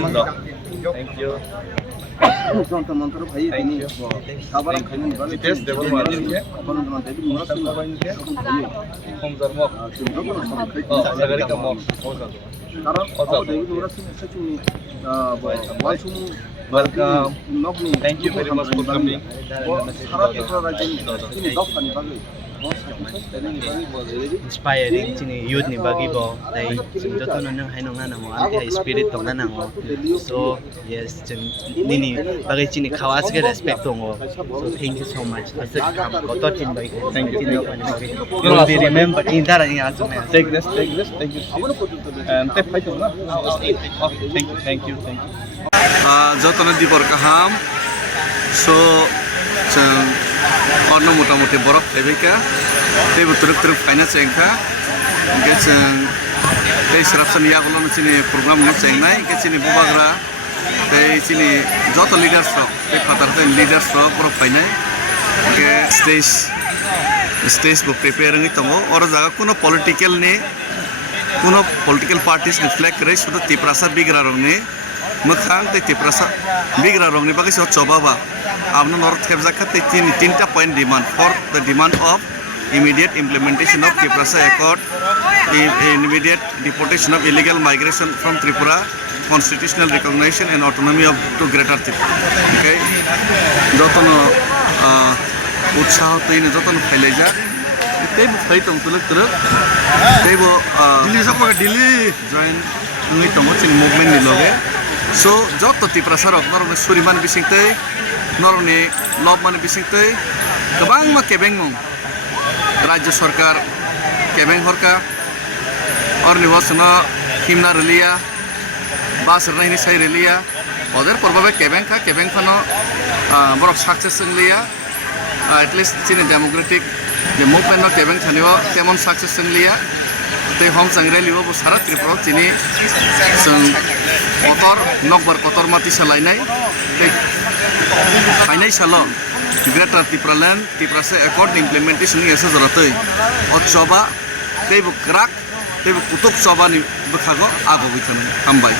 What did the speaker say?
Thank you. Teman-teman bayi ini, kabar kami balik. Cites depan mana ni? Teman-teman tadi murah sih. Oh, negara kamu. Karena aku dari murah sih secumi, walsum. Welcome. Nokni. Thank you very much for coming. Harap kita rajin. Ini dok kan bagi. Inspiring chini youth ni bagi bo dai joto no nang haino ngana mo ante spirit to ngana mo so yes nini bagi chini khawas ke respect to ngo so thank you so much asa kam koto tin bai Thank you. will be remembered in that in asme Take this. Thank you. Take fight na. Thank you. যতন Dibar কাহাম so অন্য মোটামুটি বরফ থেবেকা তেবু তুরুক ফাইনা চেংখা গে जों এই সেরাপসান ইয়াগুলো চিনি programme no চেংনাই গে চিনি বুবাগ্রা এই চিনি যত লিডারস এই ফাদারতে লিডারস বরফ ফাইনাই গে স্টেজ বো প্রিপেয়ারিং তমো और জায়গা কোনো পলিটিক্যাল নি কোনো পলিটিক্যাল পার্টিস নি ফ্ল্যাগ রে শুধু তিপ্রাসা বিগ্রা রংনি मोखां ते तिप्रासा बिग्रा रंगनि बागै सो चबाबा आमनो नर्थ खेबजाखा ते तीनटा point demand for the demand of immediate implementation of Triprasa Accord, immediate deportation of illegal migration from Tripura, constitutional recognition and autonomy of to Greater Tripura. Okay, jotono utsaho toine jotono phaileja tebo phaitom tuluk tuluk tebo Delhi sakwa Delhi join ngi tomo chin movement ni loge so joto Triprasa rok norone suriman bisingtei norone lobman bisingtei gobang ma kebeng mong राज्य सरकार केबें हरका और निवासना हिमना रेलिया बास रही साई रेलिया other प्रभावे केबें खानो बरफ success लिया at least चीनी डेमोक्रेटिक जे मूवमेंट केबें थानियो तेमन सक्सेस लिया ते हम संग्रह लियो वो सारा त्रिपुरा चीनी कतर नकबर कतर माती सलाइनाय ते फाइनाय सालो Greater Tripura Land, Triprasa Accord implementation ni asa jaratai. O coba, tebo kerak, tebo kutuk coba ni berkago, ago bicara, hambai.